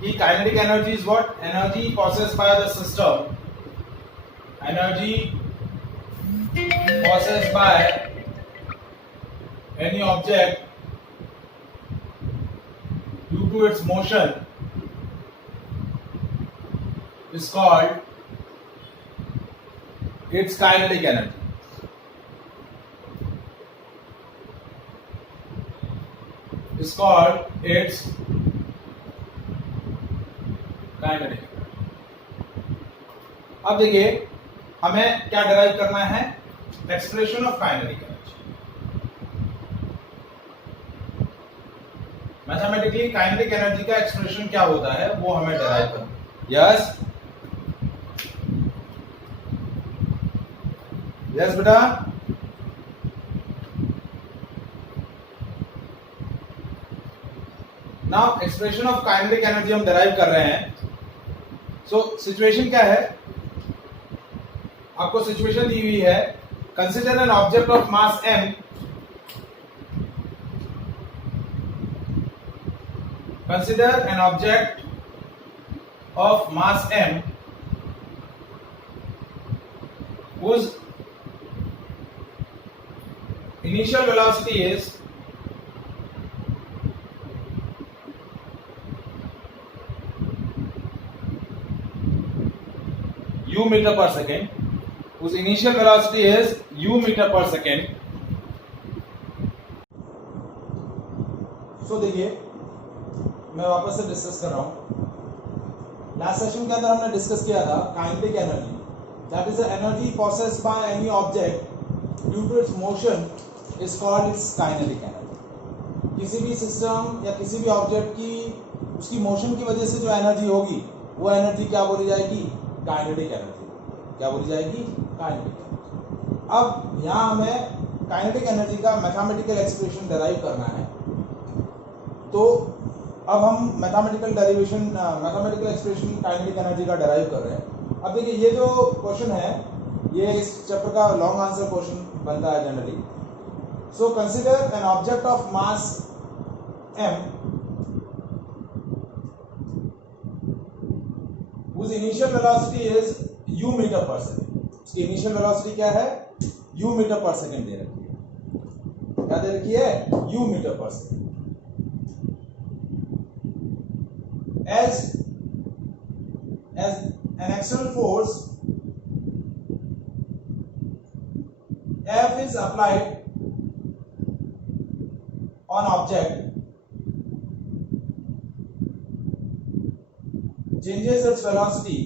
कि kinetic energy is what? Energy possessed by the system, energy possessed by any object due to its motion is called its kinetic energy. Is called its kinetic. अब देखिए हमें क्या derive करना है? Expression of kinetic energy. Mathematically kinetic energy का expression क्या होता है वो हमें डिराइव करना है. यस यस बेटा. Now expression of kinetic energy हम डिराइव कर रहे हैं. सो सिचुएशन क्या है? आपको सिचुएशन दी हुई है. Consider an object of mass m. Consider an object of mass m whose initial velocity is u meter per second, whose initial velocity is u meter per second. So देखिए मैं वापस से discuss कर रहा हूं. Last session के अंदर हमने डिस्कस किया था kinetic energy, that is the energy possessed by any object due to its motion is called its kinetic energy. किसी भी सिस्टम या किसी भी ऑब्जेक्ट की उसकी मोशन की वजह से जो एनर्जी होगी वो एनर्जी क्या बोली जाएगी? Kinetic energy. क्या बोली जाएगी? Kinetic energy. अब यहाँ हमें काइनेटिक एनर्जी का मैथमेटिकल एक्सप्रेशन डिराइव करना है. तो अब हम मैथमेटिकल एक्सप्रेशन काइनेटिक एनर्जी का डिराइव कर रहे हैं. अब देखिए ये जो क्वेश्चन है ये इस चैप्टर का लॉन्ग आंसर क्वेश्चन बनता है generally. So consider an object of mass m whose initial velocity is u meter per second. उसकी इनिशियल वेलोसिटी क्या है? u मीटर पर सेकंड दे रखी है. क्या दे रखी है? u मीटर पर second. as an external force F is applied on object, changes its velocity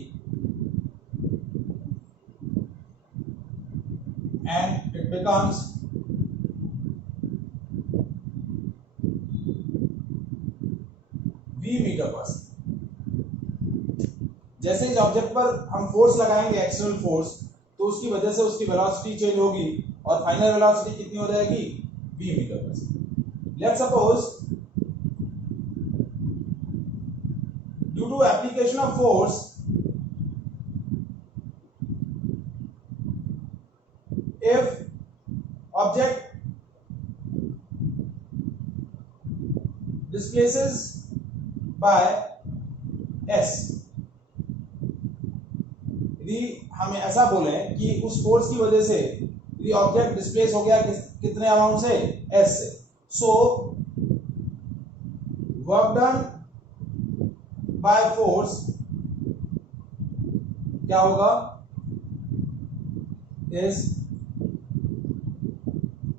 and it becomes v meter per second. जैसे इस ऑब्जेक्ट पर हम फोर्स लगाएंगे एक्सटर्नल फोर्स तो उसकी वजह से उसकी वेलोसिटी चेंज होगी और फाइनल वेलोसिटी कितनी हो जाएगी? v मीटर पर second. Let's suppose due to application of force if object displaces by s. यदि हम ऐसा बोले कि उस फोर्स की वजह से यदि ऑब्जेक्ट डिस्प्लेस हो गया कितने अमाउंट से? s से. So work done by force क्या होगा? Is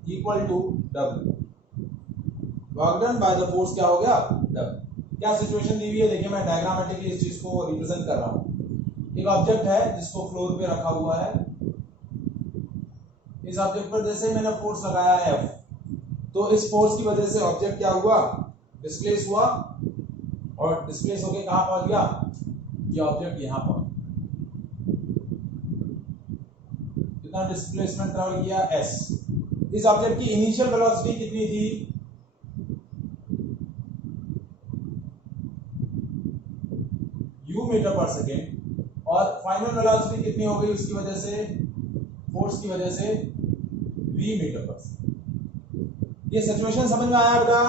equal to W. Work done by the force क्या हो गया? W. क्या सिचुएशन दी हुई है? देखिए मैं डायग्रामेटिकली इस चीज को रिप्रेजेंट कर रहा हूं. एक ऑब्जेक्ट है जिसको फ्लोर पे रखा हुआ है. इस ऑब्जेक्ट पर जैसे मैंने फोर्स लगाया है F, तो इस फोर्स की वजह से ऑब्जेक्ट क्या हुआ? डिस्प्लेस हुआ और डिस्प्लेस होके कहां पहुंच गया? ये ऑब्जेक्ट यहां पहुंच. कितना डिस्प्लेसमेंट ट्रैवल किया? S. इस ऑब्जेक्ट की इनिशियल वेलोसिटी कितनी थी? u मीटर पर सेकेंड. और फाइनल वेलोसिटी कितनी हो गई उसकी वजह से? फोर्स की वजह से v मीटर पर सेकेंड. ये सिचुएशन समझ में आया बेटा?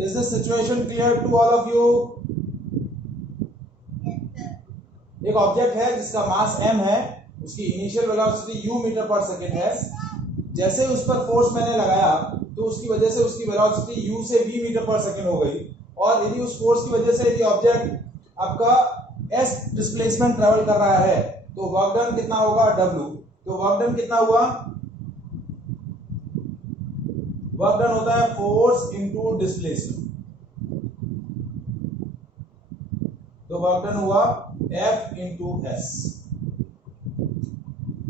Is this situation clear to all of you? एक ऑब्जेक्ट है जिसका मास m है, उसकी इनिशियल वेलोसिटी u मीटर पर सेकेंड है। जैसे उस पर फोर्स मैंने लगाया तो उसकी वजह से उसकी वेलोसिटी u से v मीटर पर सेकेंड हो गई, और यदि उस फोर्स की वजह से यदि ऑब्जेक्ट आपका s डिस्प्लेसमेंट ट्रेवल कर रहा है तो वर्क डन कितना होगा w। तो वर्क डन कितना हुआ? वर्क डन होता है फोर्स इनटू डिस्प्लेसमेंट। तो वर्क डन हुआ F into S.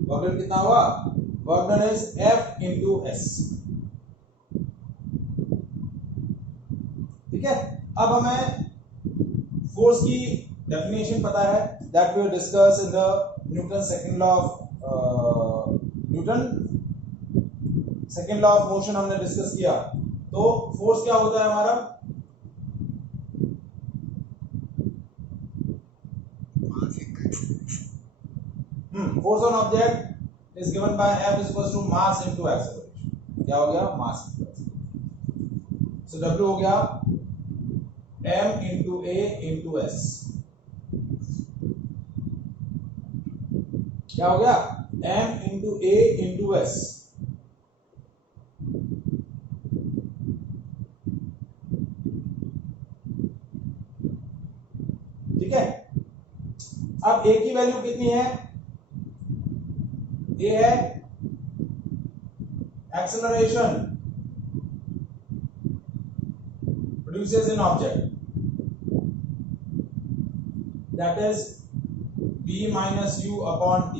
Work done कितना हुआ? Work done is F into S. ठीक है, अब हमें फोर्स की डेफिनेशन पता है, that we discuss in the Newton second law of second law of motion हमने डिस्कस किया। तो फोर्स क्या होता है हमारा? Force on object is given by F is equal to mass into acceleration. क्या हो गया? Mass into acceleration. So W हो गया m into a into s। क्या हो गया? m into a into s। ठीक है, अब a की वैल्यू कितनी है? a है acceleration produces in object, that is v minus u upon t।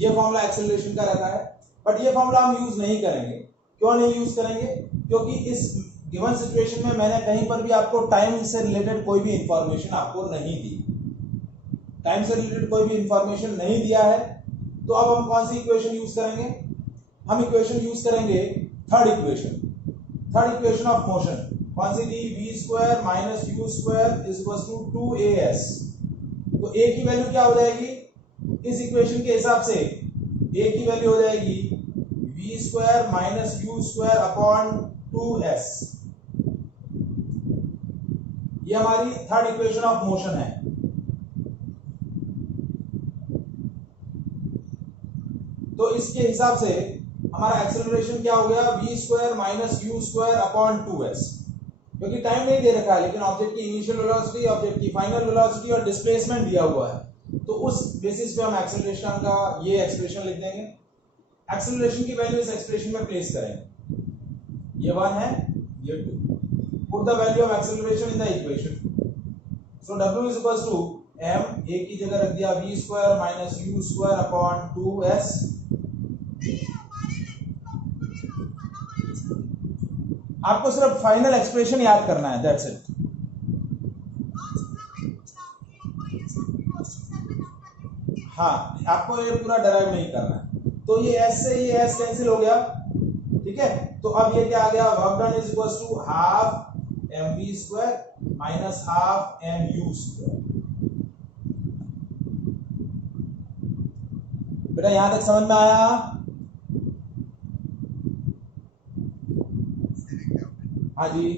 ये फॉर्मूला एक्सेलरेशन का रहता है, बट ये फॉर्मूला हम यूज नहीं करेंगे। क्यों नहीं यूज करेंगे? क्योंकि इस गिवन सिचुएशन में मैंने कहीं पर भी आपको टाइम से रिलेटेड कोई भी इंफॉर्मेशन आपको नहीं दी। टाइम से रिलेटेड कोई भी इंफॉर्मेशन नहीं दिया है, तो अब हम कौन सी इक्वेशन यूज करेंगे? हम इक्वेशन यूज करेंगे थर्ड इक्वेशन ऑफ मोशन। कौन सी थी? v square minus u square is equal to 2as। तो a की वैल्यू क्या हो जाएगी इस इक्वेशन के हिसाब से? a की वैल्यू हो जाएगी v square minus u square upon 2s। ये हमारी थर्ड इक्वेशन ऑफ मोशन है। तो इसके हिसाब से हमारा एक्सेलरेशन क्या हो गया? v square minus u square upon 2s। क्योंकि टाइम नहीं दे रखा है, लेकिन ऑब्जेक्ट की इनिशियल वेलोसिटी, ऑब्जेक्ट की फाइनल वेलोसिटी और डिस्प्लेसमेंट दिया हुआ है, तो उस बेसिस पे हम एक्सेलरेशन का ये एक्सप्रेशन लिख देंगे। एक्सेलरेशन की वैल्यू इस एक्सप्रेशन में प्लेस करेंगे। ये 1 है, ये 2। Put the value of acceleration in the equation. So W is equal to m, a की जगह रख दिया v square minus u square upon 2s। आपको सिर्फ फाइनल एक्सप्रेशन याद करना है, दैट्स इट। हाँ, आपको ये पूरा डराइव नहीं करना है। तो ये s से ये s कैंसिल हो गया। ठीक है, तो अब ये क्या आ गया? Work done is equal to half mv square minus half mu square. बेटा यहां तक समझ में आया? हाँ जी,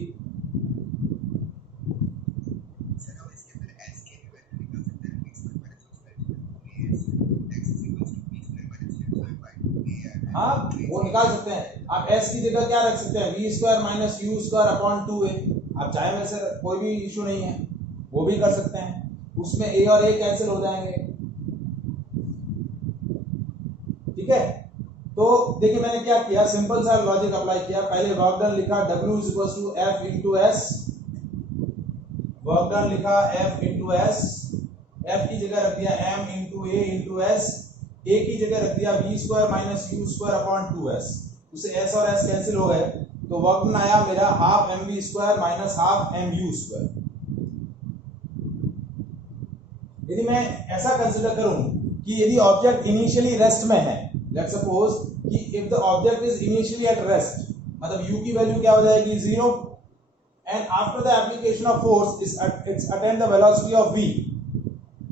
हाँ वो निकाल सकते हैं आप। s की जगह क्या रख सकते हैं? v square minus u square upon 2a। आप चाहे में से कोई भी इशू नहीं है, वो भी कर सकते हैं। उसमें a और a कैंसिल हो जाएंगे। ठीक है, तो देखिए मैंने क्या किया, सिंपल सा लॉजिक अप्लाई किया। पहले वर्क डन लिखा W is equal to F into S. Work done लिखा F इंटू एस। F की जगह रख दिया M into A into S. A की जगह रख दिया v square minus u square upon 2s। उससे s और s कैंसिल हो गए, तो वर्क डन आया मेरा half mv square minus half mu square. यदि मैं ऐसा कंसीडर करूं कि यदि ऑब्जेक्ट इनिशियली रेस्ट में है, लेट्स सपोज कि if the object is initially at rest, मतलब u की वैल्यू क्या हो जाएगी? 0, and after the application of force it's attain the velocity of v।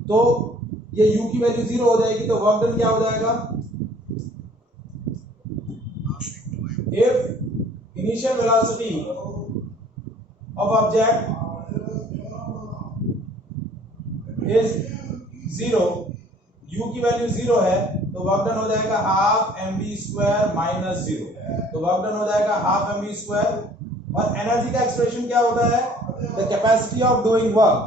तो ये u की वैल्यू 0 हो जाएगी, तो वर्क डन क्या हो जाएगा? If initial velocity of object is 0, u की वैल्यू 0 है, तो वर्क डन हो जाएगा हाफ mv स्क्वायर माइनस 0, तो वर्क डन हो जाएगा हाफ mv स्क्वायर। और एनर्जी का एक्सप्रेशन क्या होता है? The capacity of doing work.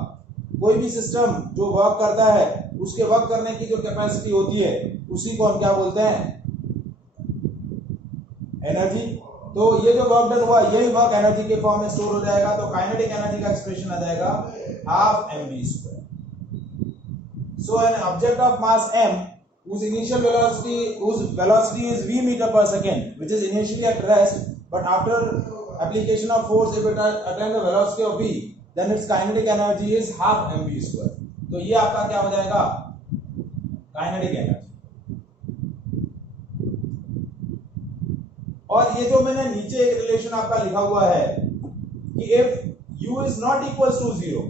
कोई भी सिस्टम जो वर्क करता है उसके वर्क करने की जो कैपेसिटी होती है उसी को हम क्या बोलते हैं? एनर्जी। तो ये जो वर्क डन हुआ यही वर्क एनर्जी के फॉर्म में स्टोर हो जाएगा, तो काइनेटिक एनर्जी का एक्सप्रेशन आ जाएगा half mv square. So an object of mass m whose velocity is v meter per second, which is initially at rest, but after application of force, if it attains the velocity of v, then its kinetic energy is half mv square. तो ये आपका क्या हो जाएगा? Kinetic energy. और ये जो मैंने नीचे एक रिलेशन आपका लिखा हुआ है कि if u is not equals to 0,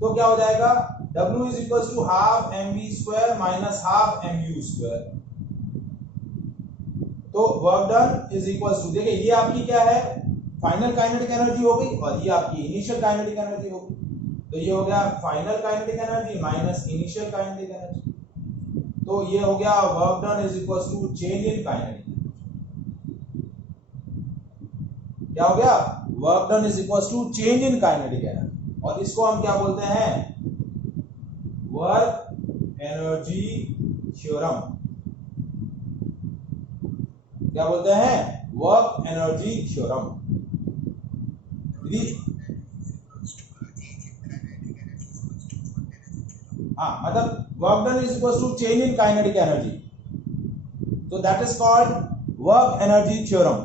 तो क्या हो जाएगा? W is equals to half mv square minus half mu square। तो work done is equals to, देखिए ये आपकी क्या है? फाइनल काइनेटिक एनर्जी हो गई और ये आपकी इनिशियल काइनेटिक एनर्जी हो गई। तो ये हो गया final kinetic energy minus initial kinetic energy. तो ये हो गया work done is equals to change in kinetic energy. क्या हो गया? Work done is equals to change in kinetic energy. और इसको हम क्या बोलते हैं? Work energy theorem. क्या बोलते हैं? Work energy theorem. हाँ, मतलब work done is equal to change in kinetic energy, तो that is called work energy theorem.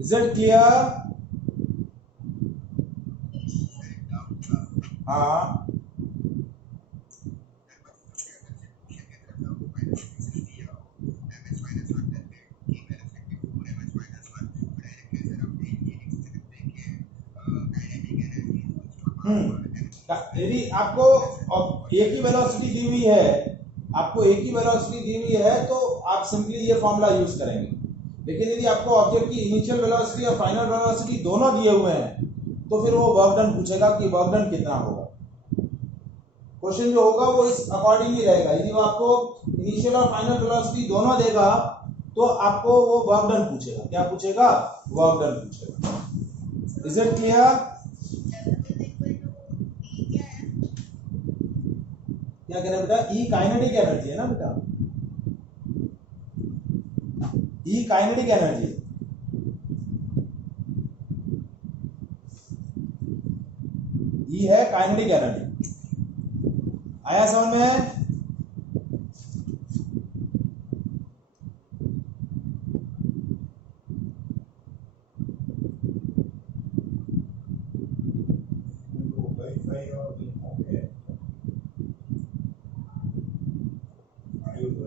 Is it clear? हाँ, यदि आपको एक ही वेलोसिटी दी हुई है, आपको एक ही वेलोसिटी दी हुई है तो आप सिंपली ये फॉर्मूला यूज करेंगे। लेकिन यदि आपको ऑब्जेक्ट की इनिशियल वेलोसिटी और फाइनल वेलोसिटी दोनों दिए हुए हैं तो फिर वो वर्क डन पूछेगा कि वर्क डन कितना होगा। क्वेश्चन जो होगा वो इस अकॉर्डिंग ही रहेगा। यदि वो आपको इनिशियल और फाइनल वेलोसिटी दोनों देगा तो आपको वो वर्क डन पूछेगा। क्या पूछेगा? वर्क डन पूछेगा। Is it clear? क्या कह रहे हैं बेटा? ई काइनेटिक एनर्जी है ना बेटा, ई काइनेटिक एनर्जी। ई है काइनेटिक एनर्जी। आया समझ में?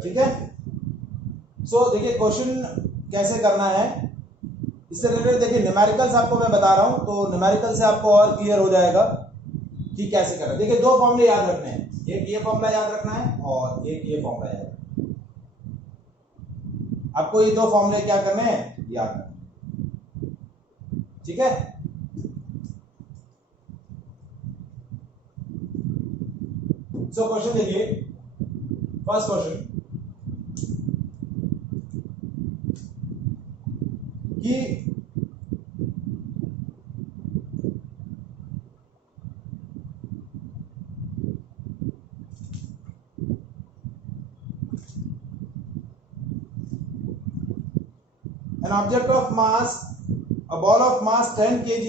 ठीक है। सो देखिए क्वेश्चन कैसे करना है इससे रिलेटेड। देखिए न्यूमेरिकल्स आपको मैं बता रहा हूं तो न्यूमेरिकल से आपको और क्लियर हो जाएगा कि कैसे करना है। देखिए दो फॉर्मूले याद रखने हैं, एक ये फॉर्मूला याद रखना है और एक ये फॉर्मूला याद रखना है। आपको ये दो फॉर्मूले क्या करने हैं? याद रखना। ठीक है। सो क्वेश्चन देखिए, फर्स्ट क्वेश्चन कि an object of mass, a ball of mass 10 kg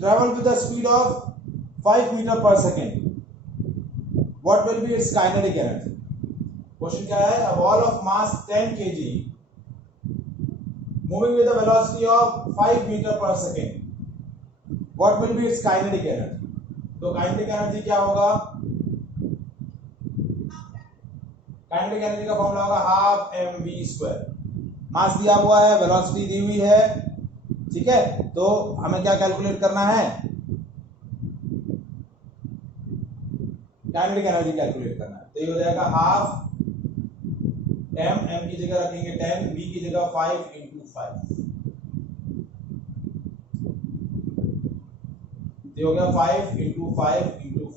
travel with a speed of 5 meter per second. What will be its kinetic energy? Question क्या है? A ball of mass 10 kg moving with a velocity of 5 meter per second. What will be its kinetic energy? तो kinetic energy क्या होगा? Kinetic energy का formula होगा half mv square. मास दिया हुआ है, वेलोसिटी दी हुई है, ठीक है। तो हमें क्या कैलकुलेट करना है? काइनेटिक एनर्जी कैलकुलेट करना है। तो ये हो जाएगा हाफ m की जगह रखेंगे 10, v की जगह 5 × ये हो गया 5 इंटू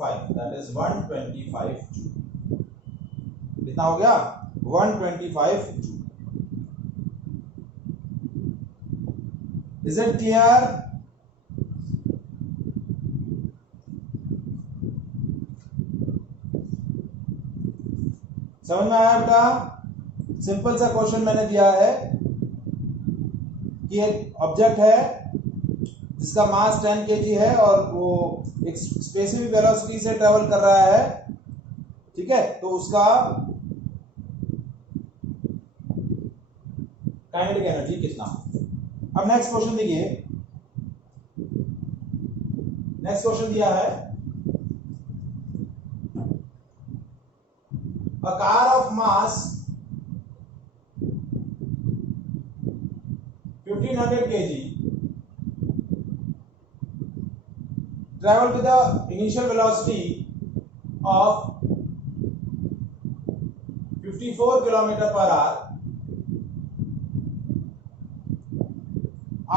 5 दैट इज 125 जूल। कितना हो गया? 125 जूल। Is it clear? समझ में आया बेटा? सिंपल सा क्वेश्चन मैंने दिया है कि एक ऑब्जेक्ट है जिसका मास 10 केजी है और वो एक स्पेसिफिक वेलोसिटी से ट्रेवल कर रहा है, ठीक है? तो उसका काइनेटिक एनर्जी कितना? अब नेक्स्ट क्वेश्चन देखिए। नेक्स्ट क्वेश्चन दिया है a car of mass 1500 kg travel with the initial velocity of 54 km per hour.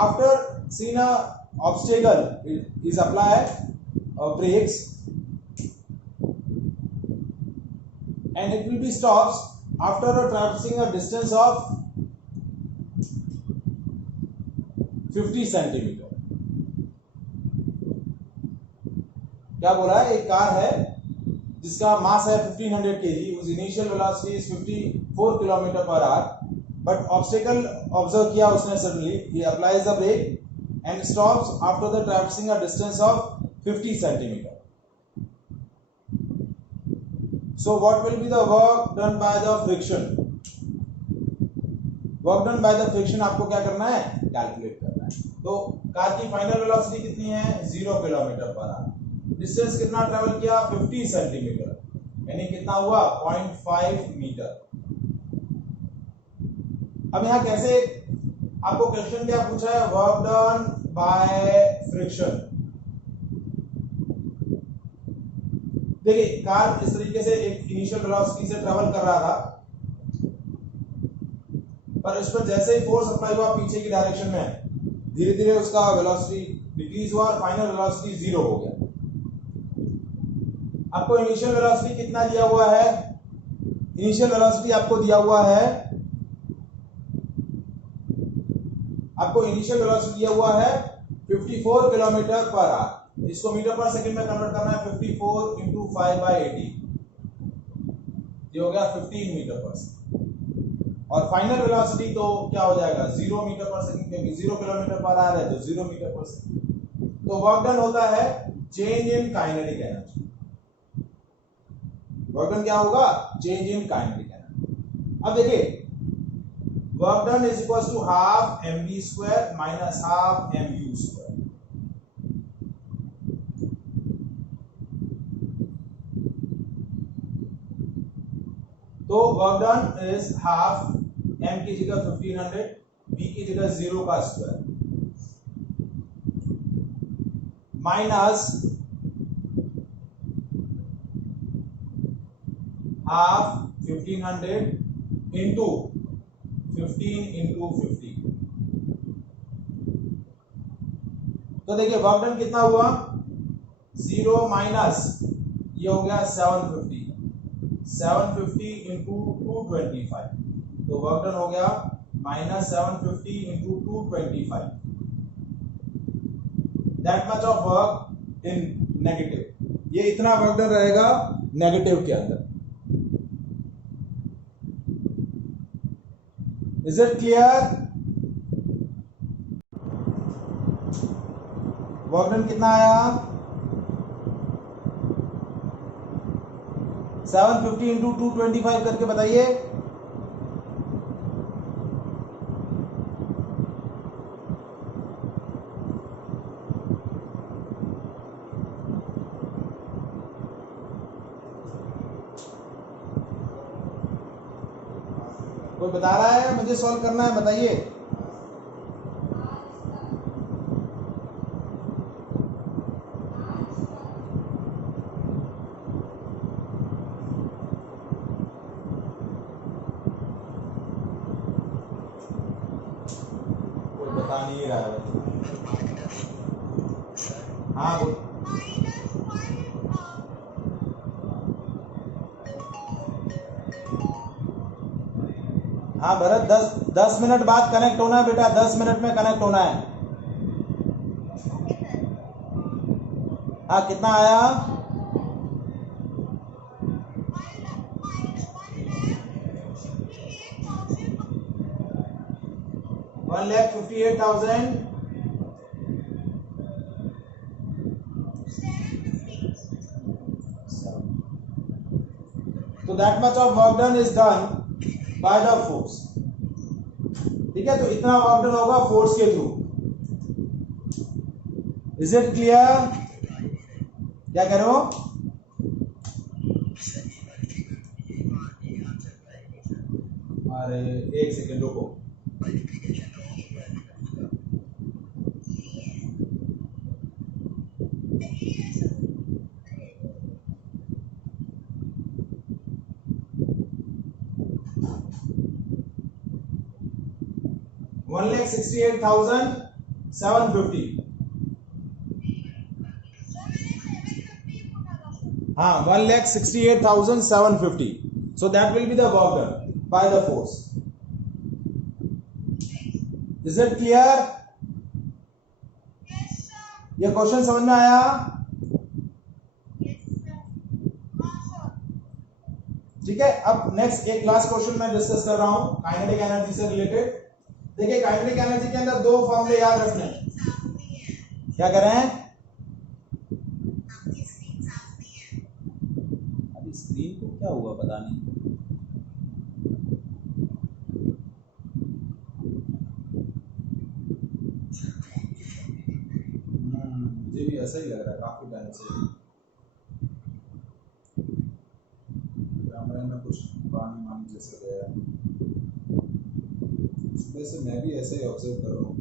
After seeing a obstacle is applied brakes and it will be stops after traversing a distance of 50 centimetre. क्या बोला है? एक car है जिसका मास है 1500 KG, उस initial velocity is 54 kilometre पर hour, but obstacle observe किया उसने suddenly, he applies the brake and stops after the traversing a distance of 50 centimetre. So what will be the work done by the friction? Work done by the friction आपको क्या करना है? Calculate करना है। तो car की final velocity कितनी है? 0 किलोमीटर पर आवर। डिस्टेंस कितना ट्रेवल किया? 50 सेंटीमीटर, यानी कितना हुआ? 0.5 मीटर। अब यहाँ कैसे आपको क्वेश्चन क्या पूछा है? Work done by friction. देखिए कार इस तरीके से एक इनिशियल वेलोसिटी से ट्रेवल कर रहा था, पर इस पर जैसे ही फोर्स अप्लाई हुआ पीछे की डायरेक्शन में, धीरे धीरे उसका वेलोसिटी डिक्रीज हुआ और फाइनल वेलोसिटी 0 हो गया। आपको इनिशियल वेलोसिटी कितना दिया हुआ है? इनिशियल वेलोसिटी आपको दिया हुआ है, आपको इनिशियल वेलोसिटी दिया हुआ है 54 किलोमीटर पर आवर। इसको मीटर पर सेकंड में कन्वर्ट करना है। 54 इंटू 5/80, ये हो गया 15 मीटर पर सेकंड। और फाइनल वेलोसिटी तो क्या हो जाएगा? 0 मीटर पर सेकंड, क्योंकि 0 किलोमीटर पर आ रहा है तो 0 मीटर पर सेकंड। तो वर्क डन होता है change in kinetic energy. Work done क्या होगा? Change in kinetic energy. अब देखिए work done is equal to half mv square minus half mu square. तो work done is half m की जगह 1500, v की जगह 0 का square, minus half 1500 into 15 into 50। तो देखिए वर्क डन कितना हुआ? 0 माइनस ये हो गया 750 इंटू 225, तो वर्क डन हो गया minus 750 into 225, that much of work in negative. ये इतना वर्क डन रहेगा नेगेटिव के अंदर। Is it clear? Work done कितना आया? 750 इंटू 225 करके बताइए। कोई बता रहा है? मुझे सॉल्व करना है, बताइए। ये रहा है। हाँ बोल। हाँ भरत, 10 मिनट बाद कनेक्ट होना है बेटा, 10 मिनट में कनेक्ट होना है। हाँ कितना आया? $1,58,000 तो that much of work done is done by the force. ठीक है, तो इतना वर्क डन होगा फोर्स के थ्रू। Is it clear? क्या कह रहे हो? अरे एक सेकेंड रुको। $1,68,750। हाँ 1,68,750। So that will be the work done by the force. Is it clear? ये क्वेश्चन समझ में आया? ठीक है, अब नेक्स्ट एक लास्ट क्वेश्चन मैं डिस्कस कर रहा हूं काइनेटिक एनर्जी से रिलेटेड। देखिए काइनेटिक एनर्जी के अंदर दो फॉर्मूले याद रखने। क्या कर रहे हैं? अभी स्क्रीन को क्या हुआ पता नहीं। मुझे भी ऐसा ही लग रहा है काफी टाइम से। कैमरे में कुछ पानी वानी जैसे गया। सुबह से मैं भी ऐसे ही ऑब्जर्व कर रहा हूँ।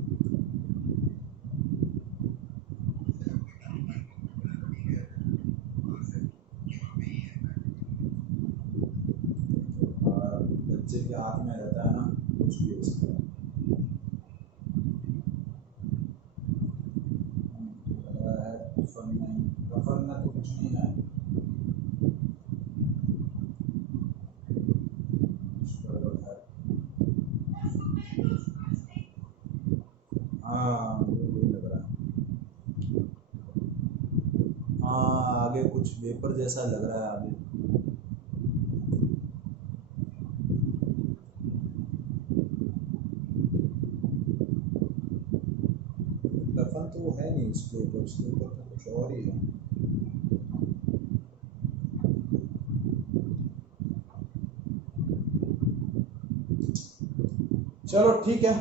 बच्चे के हाथ में रहता है ना कुछ भी उसमें। फन तो कुछ नहीं है। हाँ वही लग रहा है। हाँ आगे कुछ वेपर जैसा लग रहा है आगे। दफन तो है नहीं उसके ऊपर तो कुछ और ही है। चलो ठीक है।